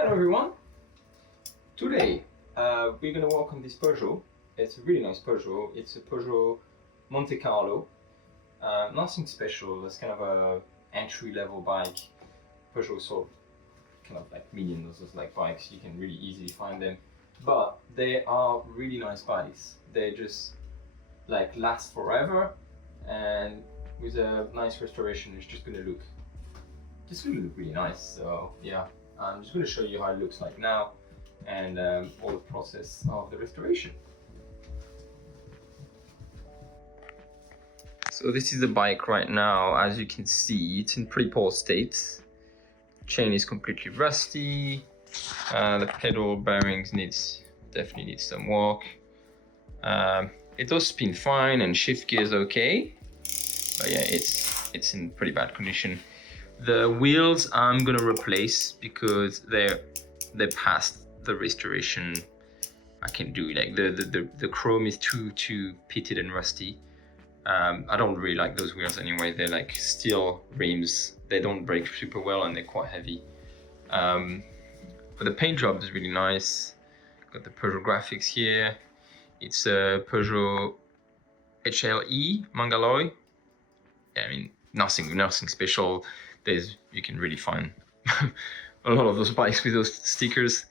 Hello everyone! Today we're going to work on this Peugeot. It's a really nice Peugeot. It's a Peugeot Monte Carlo. Nothing special. It's kind of a entry-level bike. Peugeot sort of kind of like millions of those like bikes. You can really easily find them. But they are really nice bikes. They just like last forever, and with a nice restoration, it's just going to look really nice. So yeah. I'm just going to show you how it looks like now and all the process of the restoration. So this is the bike right now. As you can see, it's in pretty poor state. Chain is completely rusty. The pedal bearings definitely needs some work. It does spin fine and shift gears okay, but yeah, it's in pretty bad condition. The wheels I'm gonna replace because they're past the restoration I can do. Like the chrome is too pitted and rusty. I don't really like those wheels anyway. They're like steel rims. They don't break super well and they're quite heavy. But the paint job is really nice. Got the Peugeot graphics here. It's a Peugeot HLE Mangaloy. I mean, nothing special. You can really find a lot of those bikes with those stickers.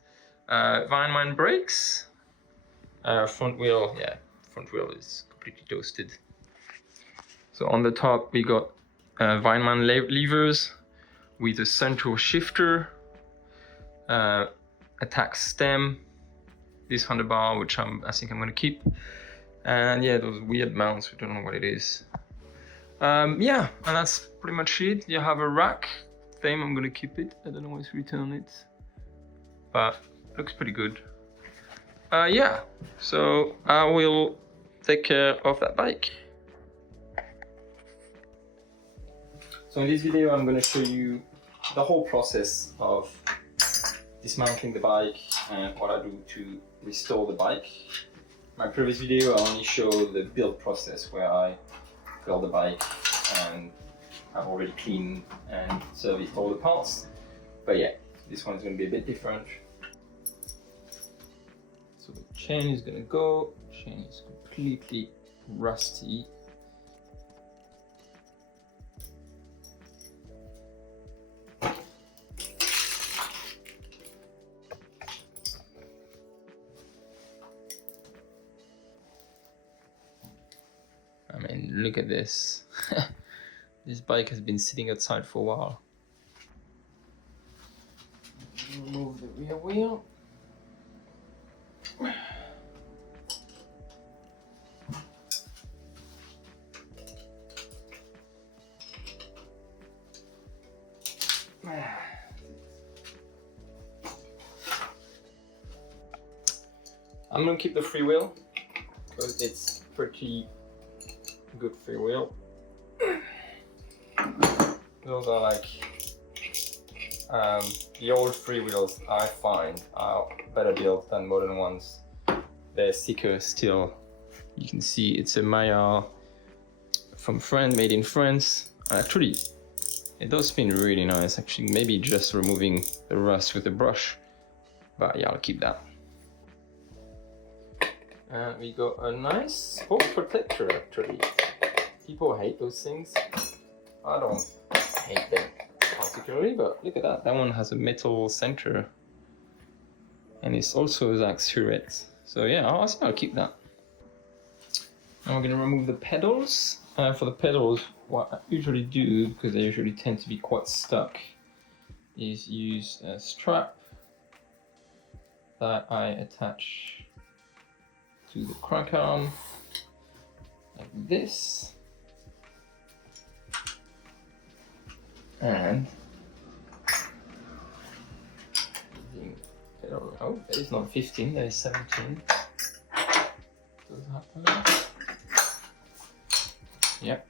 Weinmann brakes. Front wheel is completely toasted. So on the top we got Weinmann levers with a central shifter, attack stem, this handlebar which I think I'm gonna keep, and yeah, those weird mounts, we don't know what it is. Yeah, and that's pretty much it. You have a rack thing, I'm gonna keep it. I don't know what's written on it, but looks pretty good. Yeah, so I will take care of that bike. So in this video I'm gonna show you the whole process of dismantling the bike and what I do to restore the bike. My previous video I only showed the build process where I build the bike and I've already cleaned and serviced all the parts. But yeah, this one's going to be a bit different. So the chain is going to go. Chain is completely rusty. I mean, look at this. This bike has been sitting outside for a while. Remove the rear wheel. I'm gonna keep the freewheel because it's pretty good freewheel. Those are like the old freewheels I find are better built than modern ones. They're thicker still. You can see it's a Maillard from France, made in France. Actually, it does spin really nice. Actually, maybe just removing the rust with a brush, but yeah, I'll keep that. And we got a nice sport protector actually. People hate those things. I don't hate them particularly, but look at that. That one has a metal center. And it's also Zach Surette. So yeah, I'll keep that. Now we're gonna remove the pedals. For the pedals, what I usually do, because they usually tend to be quite stuck, is use a strap that I attach to the crank arm like this, and oh, that is not 15, that is 17. Does happen? Yep.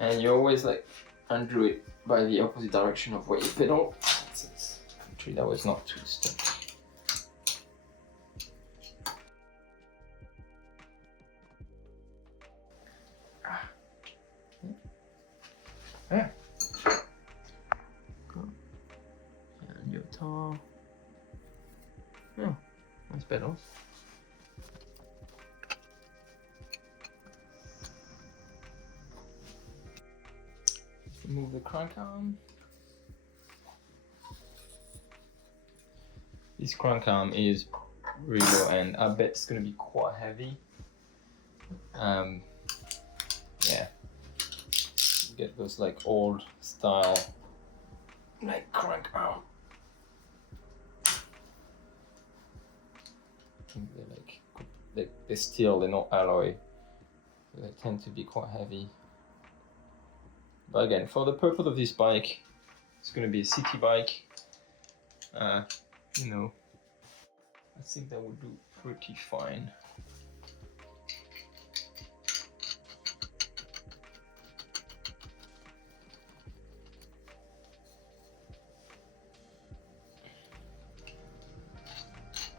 And you always like undo it by the opposite direction of where you pedal. Actually, that was not too stuck. Yeah. Cool. And you car. Oh, nice pedals. Let's remove the crank arm. This crank arm is really low end. I bet it's gonna be quite heavy. Yeah. Get those like old style like crank arm. I think they're steel, they're not alloy. So they tend to be quite heavy. But again, for the purpose of this bike, it's gonna be a city bike. You know, I think that would do pretty fine.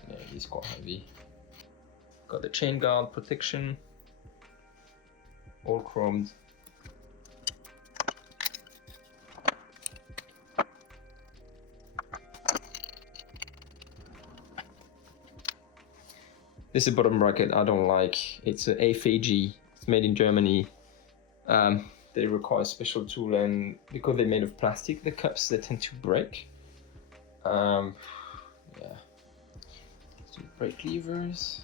Yeah, it is quite heavy. Got the chain guard protection, all chromed. This is a bottom bracket I don't like. It's a FAG. It's made in Germany. They require special tool, and because they're made of plastic, the cups they tend to break. Yeah. Let's do brake levers.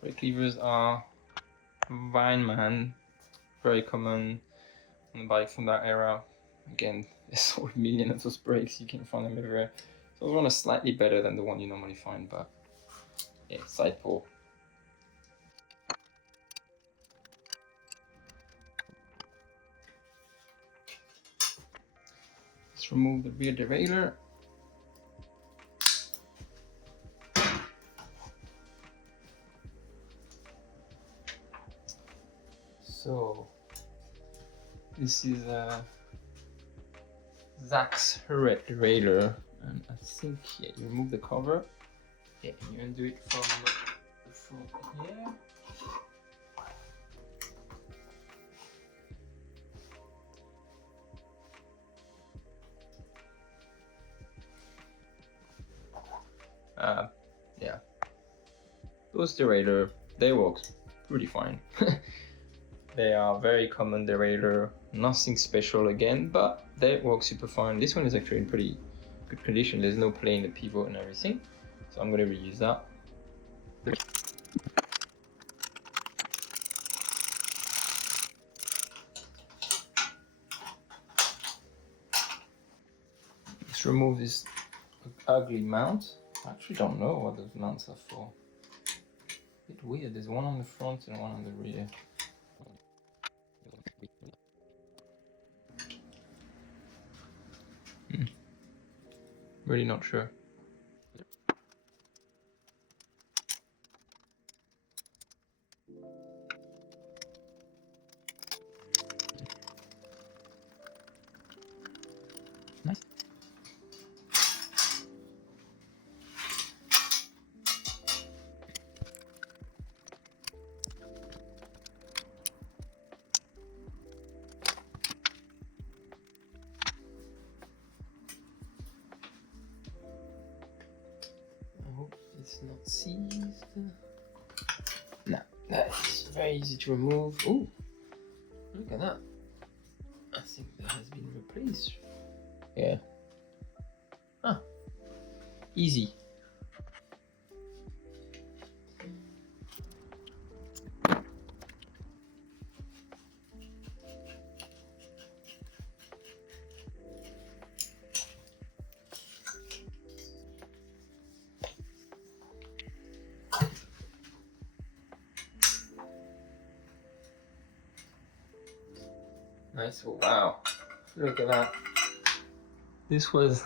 Brake levers are Weinmann, very common on the bike from that era. Again, there's so million of those brakes, you can find them everywhere. So this one is slightly better than the one you normally find, but yeah, side pull. Let's remove the rear derailleur. So this is a Zach's derailleur, and I think you remove the cover. Yeah, and you undo it from the front here. Yeah, those derailleur, they work pretty fine. They are very common derailleur, nothing special again, but they work super fine. This one is actually in pretty good condition. There's no play in the pivot and everything, so I'm going to reuse that. Let's remove this ugly mount. I actually don't know what those mounts are for. A bit weird. There's one on the front and one on the rear. Really not sure. Nice. I hope it's not seized. No, that is very easy to remove. Ooh, look at that. I think that has been replaced. Yeah. Ah, easy. Nice. Oh, wow. Look at that. This was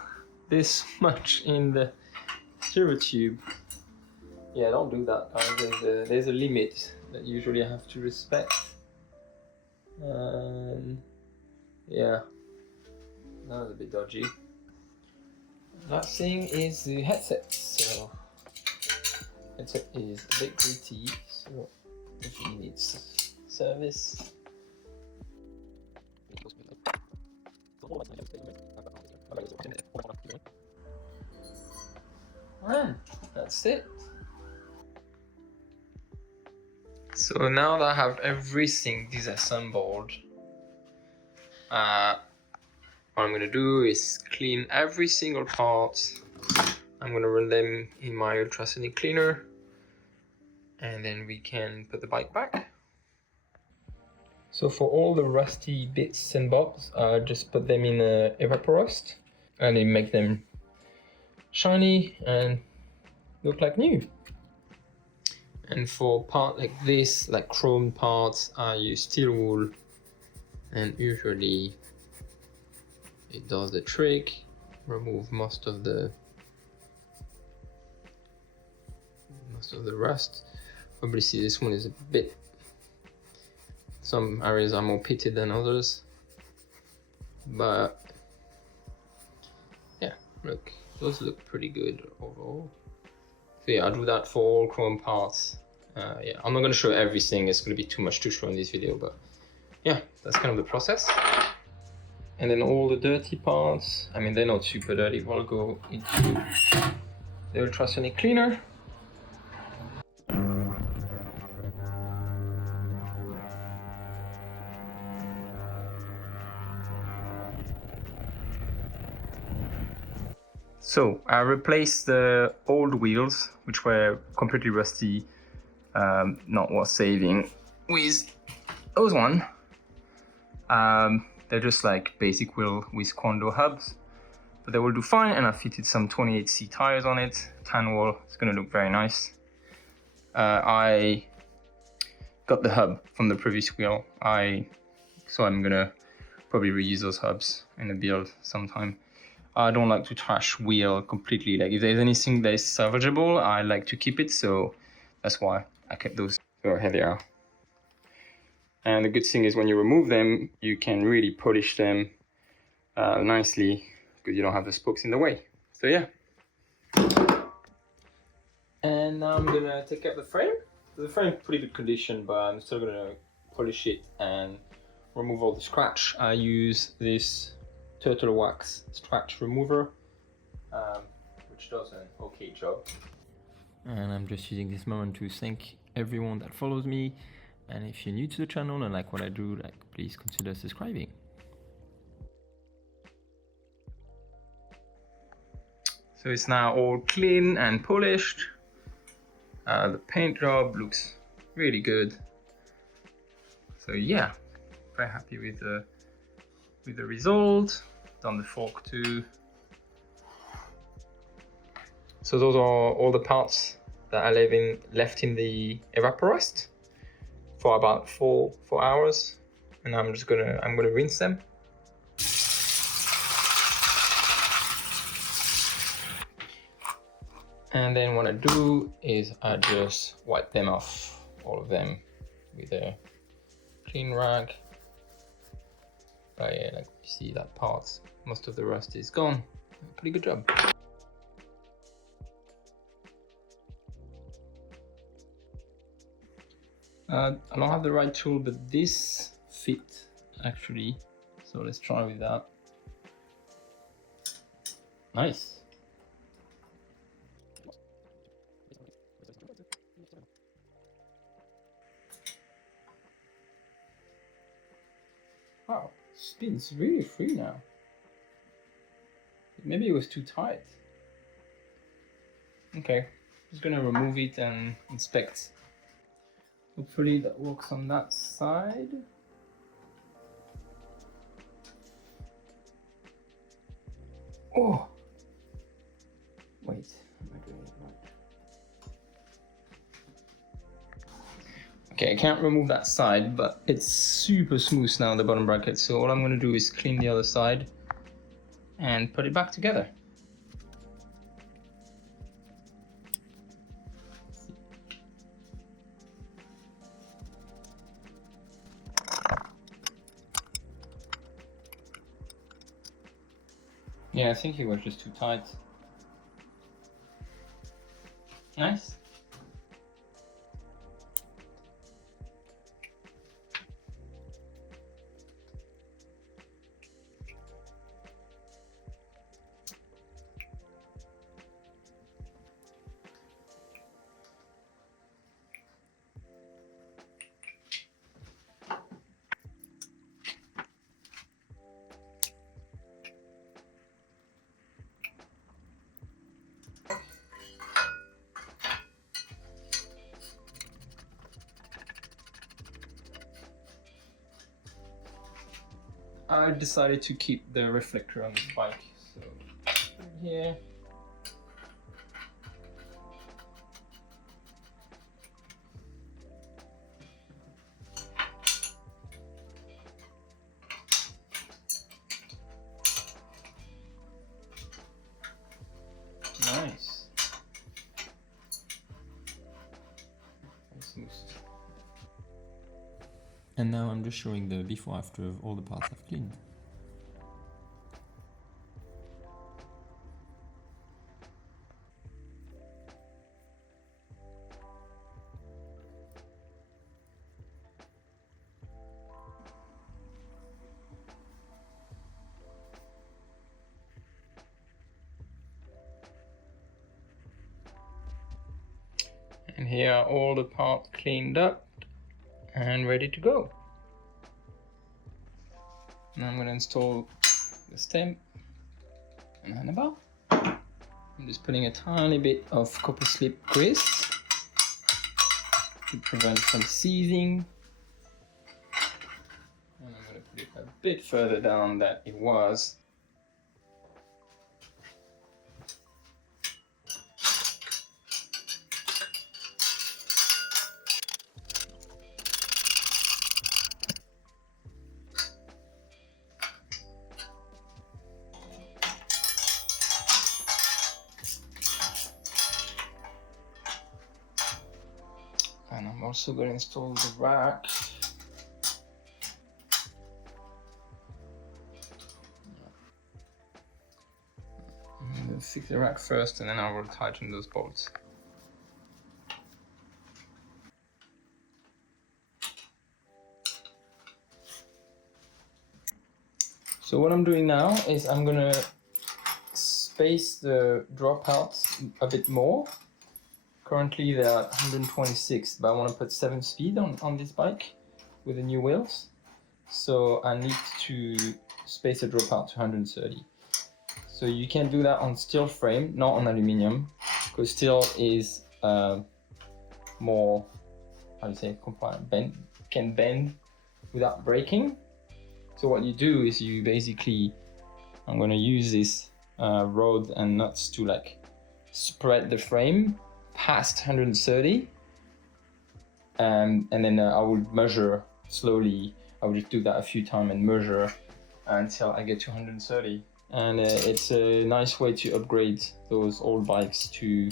this much in the stereo tube. Yeah, don't do that, guys. There's a limit that usually I have to respect. And yeah, that was a bit dodgy. Last thing is the headset. So headset is a bit gritty, so if it needs service. And that's it. So now that I have everything disassembled, what I'm gonna do is clean every single part. I'm gonna run them in my ultrasonic cleaner, and then we can put the bike back. So for all the rusty bits and bobs, just put them in evaporust, and it make them shiny and look like new. And for part like this, like chrome parts, I use steel wool, and usually it does the trick. Remove most of the rust. Probably see this one is a bit, some areas are more pitted than others, but yeah, look, those look pretty good overall. So yeah, I'll do that for all chrome parts. Yeah, I'm not going to show everything, it's going to be too much to show in this video, but yeah, that's kind of the process. And then all the dirty parts, I mean, they're not super dirty, will go into the ultrasonic cleaner. So I replaced the old wheels, which were completely rusty, not worth saving, with those one. They're just like basic wheel with Quando hubs, but they will do fine. And I fitted some 28C tires on it, tan wall. It's gonna look very nice. I got the hub from the previous wheel, so I'm gonna probably reuse those hubs in the build sometime. I don't like to trash wheel completely. Like if there's anything that is salvageable, I like to keep it, so that's why I kept those. So here they are. And the good thing is when you remove them, you can really polish them nicely because you don't have the spokes in the way. So yeah. And now I'm gonna take out the frame. The frame is pretty good condition, but I'm still gonna polish it and remove all the scratch. I use this turtle wax scratch remover, which does an okay job. And I'm just using this moment to thank everyone that follows me. And if you're new to the channel and like what I do, like please consider subscribing. So it's now all clean and polished. The paint job looks really good. So yeah, very happy with the result. Done the fork too. So those are all the parts that I left in the evaporust for about 4 hours, and I'm gonna rinse them. And then what I do is I just wipe them off, all of them, with a clean rag. But yeah, like you see that part, most of the rust is gone. Pretty good job. I don't have the right tool, but this fit actually. So let's try with that. Nice. Wow, spin's really free now. Maybe it was too tight. Okay, just gonna remove it and inspect. Hopefully that works on that side. Oh! Wait, am I doing it right? Okay, I can't remove that side, but it's super smooth now, the bottom bracket. So all I'm gonna do is clean the other side and put it back together. Yeah, I think it was just too tight. Nice. I decided to keep the reflector on this bike. So put it here. Nice. And smooth. And now I'm just showing the before after of all the parts I've cleaned. And here are all the parts cleaned up and ready to go. Now I'm going to install the stem and handlebar. I'm just putting a tiny bit of copper slip grease to prevent from seizing. And I'm going to put it a bit further down than it was. And I'm also going to install the rack. I'm going to fix the rack first and then I will tighten those bolts. So what I'm doing now is I'm going to space the dropouts a bit more. Currently they're at 126, but I want to put 7 speed on this bike with the new wheels. So I need to space the dropout to 130. So you can do that on steel frame, not on aluminium, because steel is more, how do you say, compliant, can bend without breaking. So what you do is you basically, I'm going to use this rod and nuts to like spread the frame past 130, and then I will measure slowly. I will just do that a few times and measure until I get to 130. And it's a nice way to upgrade those old bikes to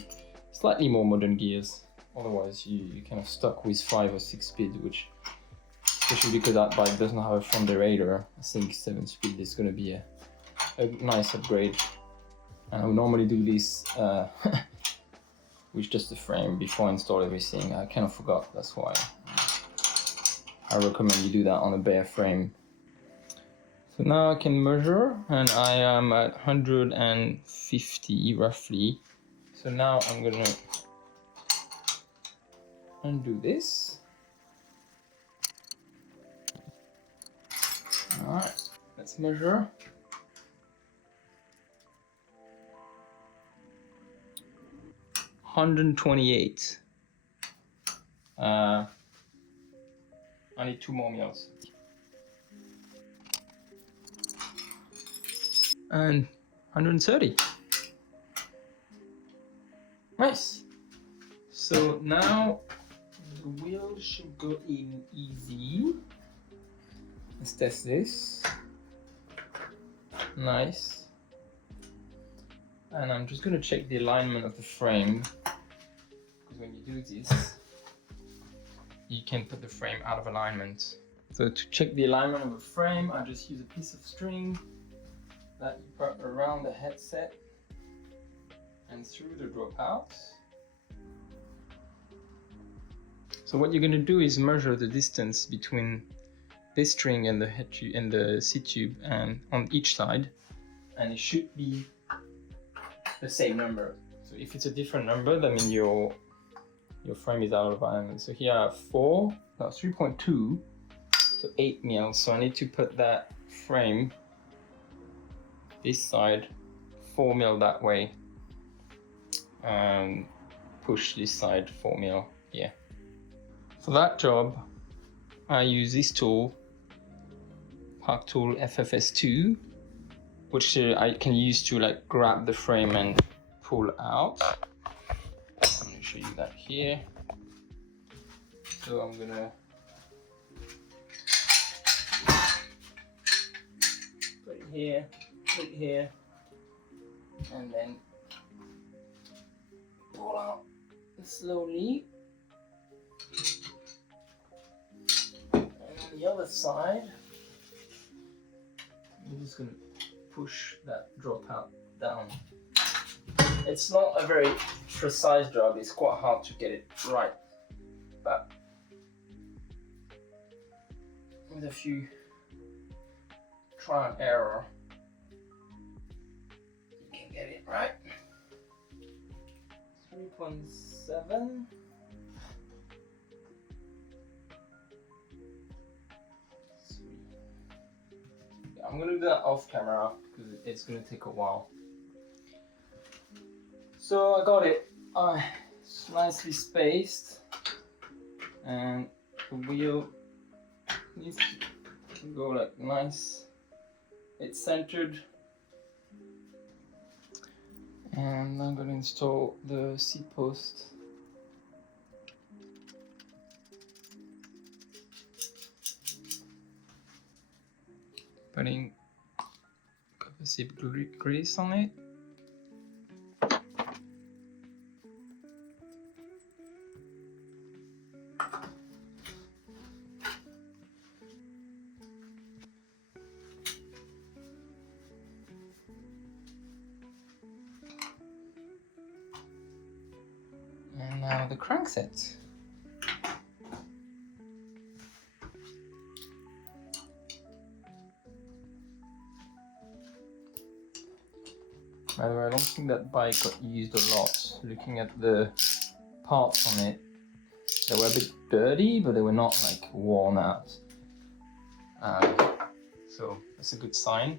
slightly more modern gears. Otherwise you're kind of stuck with 5 or 6 speed, which, especially because that bike doesn't have a front derailleur, I think 7 speed is going to be a nice upgrade. And I would normally do this with just the frame before I install everything. I kind of forgot, that's why I recommend you do that on a bare frame. So now I can measure, and I am at 150 roughly. So now I'm gonna undo this. Alright, let's measure. 128. I need 2 more meals. And 130. Nice. So now the wheel should go in easy. Let's test this. Nice. And I'm just going to check the alignment of the frame, because when you do this, you can put the frame out of alignment. So to check the alignment of the frame, I just use a piece of string that you put around the headset and through the dropouts. So what you're going to do is measure the distance between this string and the head tube and the seat tube, and on each side, and it should be the same number. So if it's a different number, that means your frame is out of alignment. So here I have 4, that's 3.2, so 8 mils. So I need to put that frame this side 4 mil that way, and push this side 4 mil here. For that job, I use this tool, Park Tool FFS2, which I can use to like grab the frame and pull out. I'm going to show you that here. So I'm gonna put it here, and then pull out slowly. And on the other side, I'm just gonna push that drop out down. It's not a very precise job, it's quite hard to get it right, but with a few trial and error, you can get it right. 3.7. Yeah, I'm gonna do that off camera because it's gonna take a while. So I got it. It's nicely spaced, and the wheel needs to go like nice. It's centered, and I'm going to install the seat post. Putting adhesive grease on it. And now the crankset. By the way, I don't think that bike got used a lot. Looking at the parts on it, they were a bit dirty, but they were not like worn out. So that's a good sign.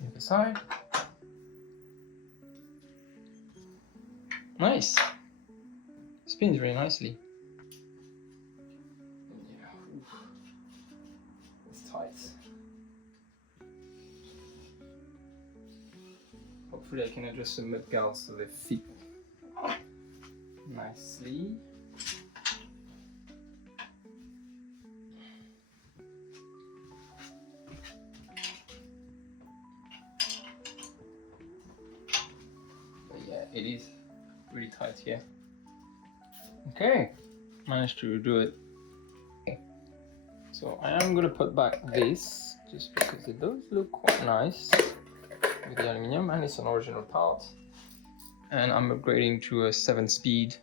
The other side. Nice. Spins very nicely. Yeah, oof. It's tight. Hopefully I can adjust the mud guards so they fit nicely. But yeah, it is really tight here. Okay, managed to do it. So I am gonna put back this just because it does look quite nice with the aluminium, and it's an original part. And I'm upgrading to a 7-speed.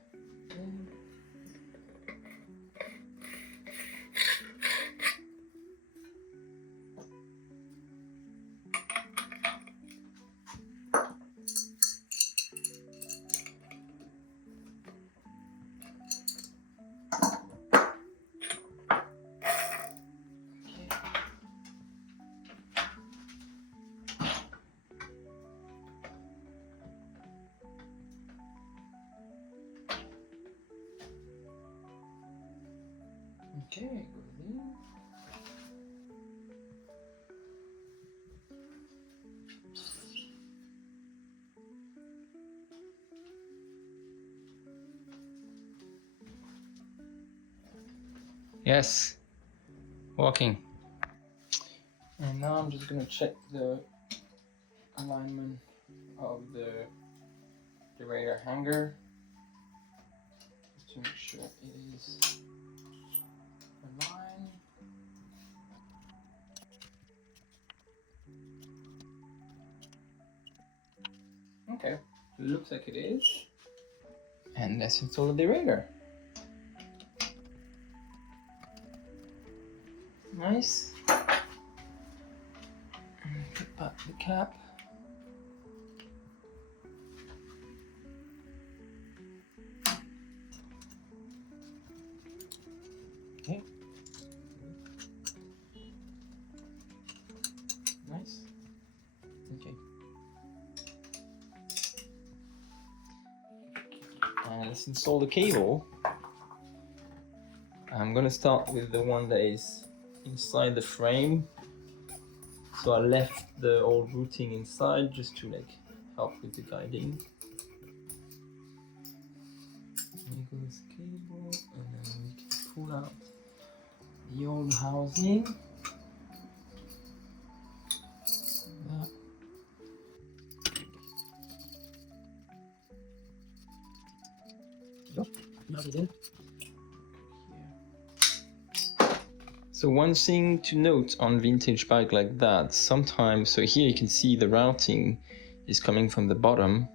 Okay, goes in. Yes, working. And now I'm just gonna check the alignment of the derailleur hanger just to make sure it is aligned. Okay, looks like it is. And let's install the derailleur. Nice. And put back the cap. Okay. Nice. Okay. And let's install the cable. I'm gonna start with the one that is inside the frame. So I left the old routing inside just to like help with the guiding. Here goes the cable, and then we can pull out the old housing. That. So one thing to note on vintage bike like that, sometimes, so here you can see the routing is coming from the bottom.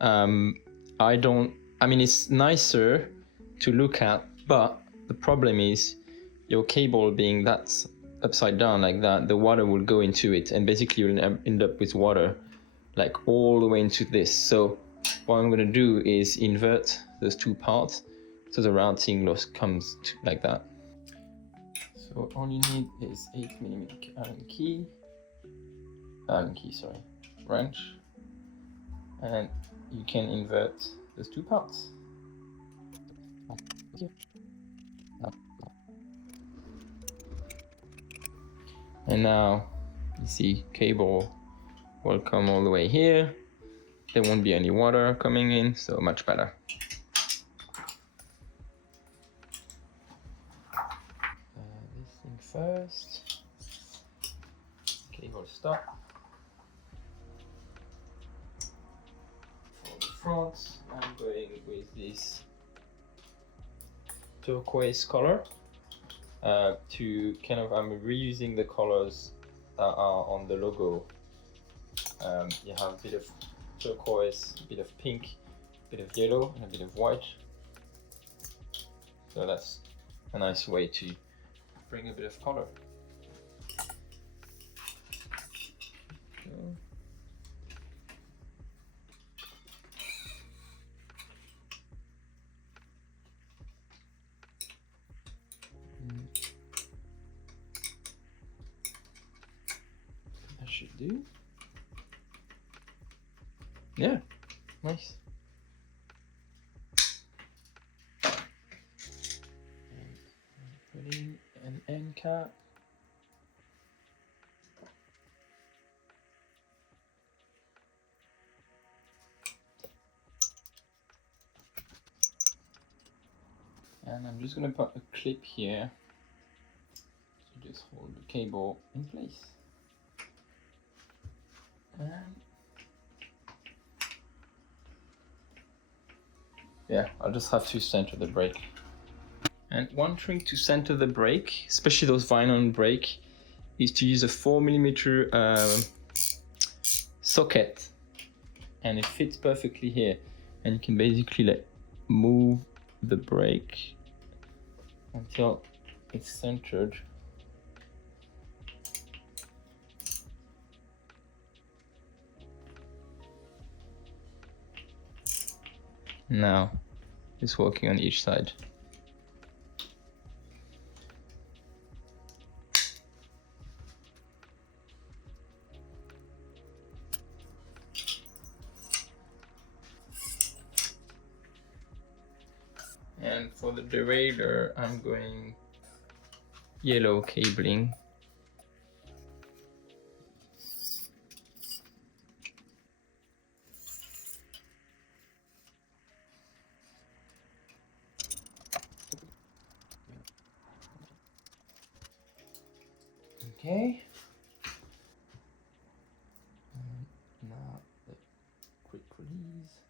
I mean, it's nicer to look at, but the problem is your cable being that upside down like that, the water will go into it, and basically you'll end up with water like all the way into this. So what I'm going to do is invert those two parts so the routing loss comes to like that. So all you need is 8mm Allen key, wrench, and you can invert those two parts. And now you see cable will come all the way here. There won't be any water coming in, so much better. This thing first. Cable stop. For the front, I'm going with this turquoise color. To kind of, I'm reusing the colors that are on the logo. You have a bit of turquoise, a bit of pink, a bit of yellow, and a bit of white. So that's a nice way to bring a bit of color. Okay. That should do. Yeah, nice. And putting an end cap. And I'm just gonna put a clip here to just hold the cable in place. And yeah, I'll just have to center the brake. And one trick to center the brake, especially those vinyl brake, is to use a 4mm socket, and it fits perfectly here. And you can basically like move the brake until it's centered. Now it's working on each side. And for the derailleur, I'm going yellow cabling. Okay. And now the quick release.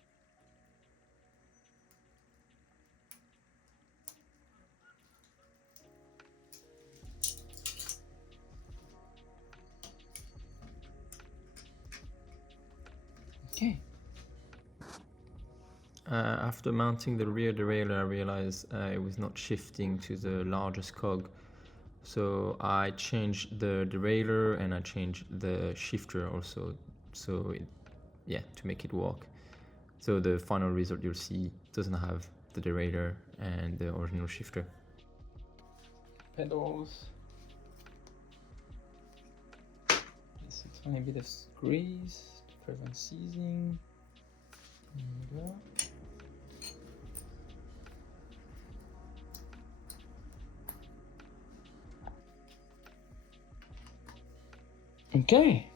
Okay. After mounting the rear derailleur, I realized it was not shifting to the largest cog. So I changed the derailleur and I changed the shifter also, so to make it work. So the final result you'll see doesn't have the derailleur and the original shifter. Pedals. This is only a bit of squeeze to prevent seizing. There we go. Okay.